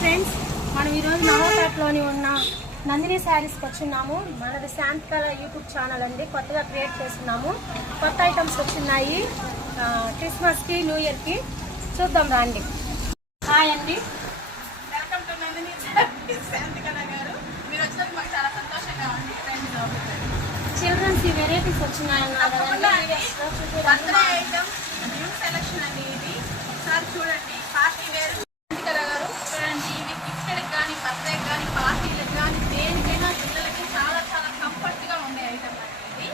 Friends, మనం ఈరోజు నవాపేటలోని ఉన్న నందిని శారీస్కి వచ్చున్నాము. మనది శాంతికళ యూట్యూబ్ ఛానల్ అండి, కొత్తగా క్రియేట్ చేస్తున్నాము. కొత్త ఐటమ్స్ వచ్చినాయి క్రిస్మస్కి, న్యూ ఇయర్కి. చూద్దాం రండి. హాయ్ అండి, వెల్కమ్ టు నందిని శారీస్. శాంతికళ గారు, మీరు వచ్చినందుకు మాకు చాలా సంతోషంగా ఉంది. చిల్డ్రన్స్ వెరైటీస్ వచ్చినాయన్నారు కదండి. బర్త్డే ఐటమ్ న్యూ సెలెక్షన్ అండి. ఇది ఒకసారి చూడండి. పార్టీ వేర్ శాంతికళ గారు చూడండి. ఇవి గిఫ్టెడ్కి కానీ, బర్త్డేకి కానీ, పార్టీలకు కానీ, దేనికైనా పిల్లలకి చాలా చాలా కంఫర్ట్గా ఉండే ఐటమ్ అండి. ఇది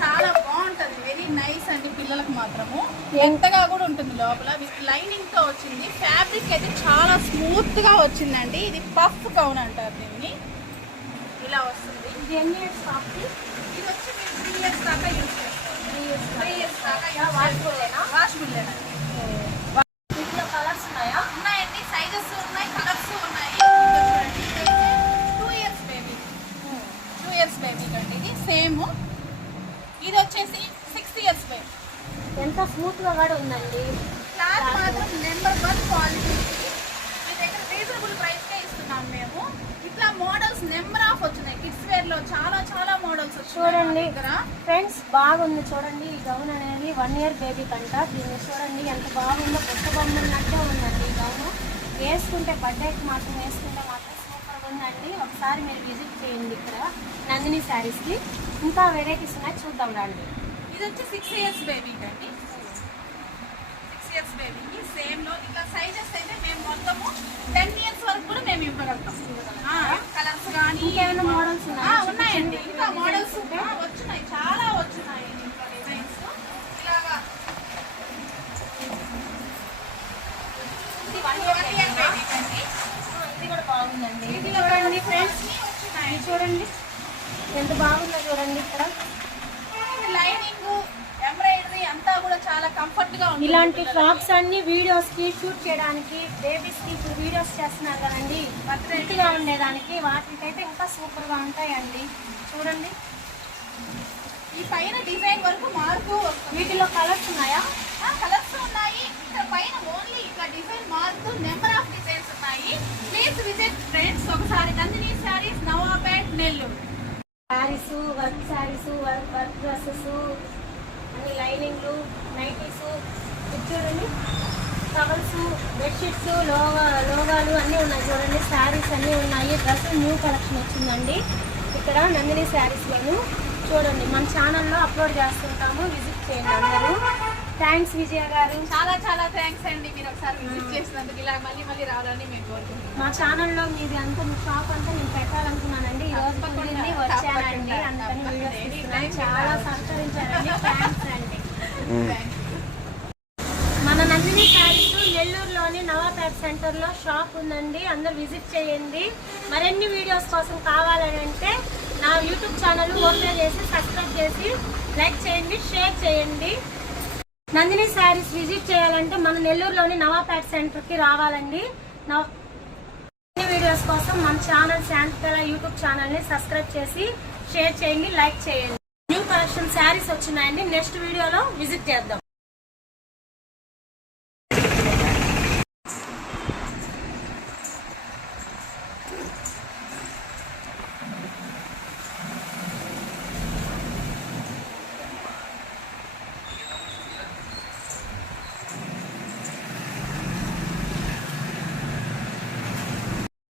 చాలా బాగుంటుంది, వెరీ నైస్ అండి. పిల్లలకు మాత్రము ఎంతగా కూడా ఉంటుంది. లోపల విత్ లైనింగ్ తో వచ్చింది. ఫ్యాబ్రిక్ అయితే చాలా స్మూత్ గా వచ్చిందండి. ఇది పఫ్ గౌన్ అంటారు దీన్ని. ఇలా వస్తుంది. ఇది ఎన్ని ఇయర్స్ కాఫీ? ఇది వచ్చి మీరు 3 years దాకా యూజ్ చేస్తారు. 3 years దాకా వాషబుల్లేనా? ఇంట్లో కలర్స్ ఉన్నాయా? ఉన్నాయండి. సైజెస్ ఉన్నాయి, కలర్స్ ఉన్నాయి. 2 years బేబీ, 2 years బేబీ కండి. ఇది సేమ్. ఇది వచ్చేసి 6 years బేబీ. ఎంత స్మూత్ గా కూడా ఉందండి. క్లాత్ మాత్రం నెంబర్ 1 క్వాలిటీ. మీ దగ్గర రీజనబుల్ ప్రైస్ కే ఇస్తున్నాం మేము. ఇట్లా మోడల్స్ నెంబర్ ఆఫ్ వచ్చినాయి. కిడ్స్ వేర్ లో చాలా చాలా మోడల్స్ వచ్చాయి. చూడండి ఫ్రెండ్స్, బాగుంది చూడండి. ఈ గౌన్ అనేది 1 year బేబీ కంట. దీన్ని చూడండి ఎంత బాగుందో, కొత్త బొమ్మ ఉన్నట్టే ఉందండి. ఈ గౌన్ వేసుకుంటే బర్త్డేకి మాత్రం వేసుకుంటే మాత్రం సూపర్గా ఉందండి. ఒకసారి మీరు విజిట్ చేయండి ఇక్కడ నందిని శారీస్కి. ఇంకా వెరైటీస్ ఉన్నాయి, చూద్దాం రండి. ఇది వచ్చి 6 years బేబీ అండి. 6 years బేబీకి సేమ్ లో ఇట్లా సైజెస్ అయితే మేము మొత్తము 10 years వరకు కూడా మేము ఇవ్వగలుగుతాం. కలర్స్ కానీ ఇంకేమైనా మోడల్స్ ఉన్నాయండి. ఇంకా మోడల్స్ వచ్చినాయి, చాలా వచ్చినాయి. ఇంకా డిజైన్స్ ఇలాగా. ఇది 1 year బేబీ అండి. ఇది కూడా బాగుందండి. ఇది చూడండి ఫ్రెండ్స్, ఇది చూడండి ఎంత బాగుందో చూడండి. ఇక్కడ లైనింగ్, ఎంబ్రాయిడరీ అంతా కూడా చాలా కంఫర్ట్ గా ఉంది. ఇలాంటి ఫ్రాక్స్ అన్ని వీడియోస్ కి షూట్ చేయడానికి, బేబీస్ కి ఇప్పుడు వీడియోస్ చేస్తున్నారు కదండి, బర్త్డేగా ఉండేదానికి వాటికైతే ఇంకా సూపర్ గా ఉంటాయండి. చూడండి, ఈ పైన డిజైన్ వరకు మారుతూ వస్తుంది. వీటిలో కలర్స్ ఉన్నాయా? కలర్స్ ఉన్నాయి. ఇక్కడ పైన ఓన్లీ ఇట్లా డిజైన్ మారుతూ నెంబర్ ఆఫ్ డిజైన్స్ ఉన్నాయి. ప్లీజ్ విజిట్ ఫ్రెండ్స్ ఒకసారి Nandini saris, Navapet, Nellore. Saris, work saris, work dresses అన్ని, లైనింగ్లు, నైటీస్, చూడండి టవల్స్, బెడ్షీట్స్, లోగాలు అన్నీ ఉన్నాయి. చూడండి శారీస్ అన్నీ ఉన్నాయి. డ్రెస్ న్యూ కలెక్షన్ వచ్చిందండి ఇక్కడ నందిని శారీస్లోను. చూడండి, మన ఛానల్లో అప్లోడ్ చేస్తుంటాము, విజిట్ చేయండి అందరూ. థ్యాంక్స్ విజయ గారు, చాలా చాలా థ్యాంక్స్ అండి. మీరు ఒకసారి విజిట్ చేసినందుకు ఇలా మళ్ళీ మళ్ళీ రావాలని మేము కోరుకుంటున్నాం. మా ఛానల్లో మీది అంతా, మీ షాప్ అంతా నేను పెట్టాలనుకున్నానండి. ఈ రోజు కుదిరింది, వచ్చానండి. అందుకని వీడియోస్ తీస్తున్నాను. చాలా సహకరించారండి, థ్యాంక్స్ అండి. మన నందిని శారీస్ నెల్లూరులోని నవాపేట సెంటర్లో షాప్ ఉందండి. అందరూ విజిట్ చేయండి. మరిన్ని వీడియోస్ కోసం కావాలని అంటే నా యూట్యూబ్ ఛానల్ ఓపెన్ చేసి, సబ్స్క్రైబ్ చేసి, లైక్ చేయండి, షేర్ చేయండి. నందిని శారీస్ విజిట్ చేయాలంటే మన నెల్లూరులోని నవాపేట సెంటర్కి రావాలండి. వీడియోస్ కోసం మన ఛానల్ శాంతికళ యూట్యూబ్ ఛానల్ని సబ్స్క్రైబ్ చేసి, షేర్ చేయండి, లైక్ చేయండి. న్యూ కలెక్షన్ శారీస్ వచ్చినాయండి. నెక్స్ట్ వీడియోలో విజిట్ చేద్దాం.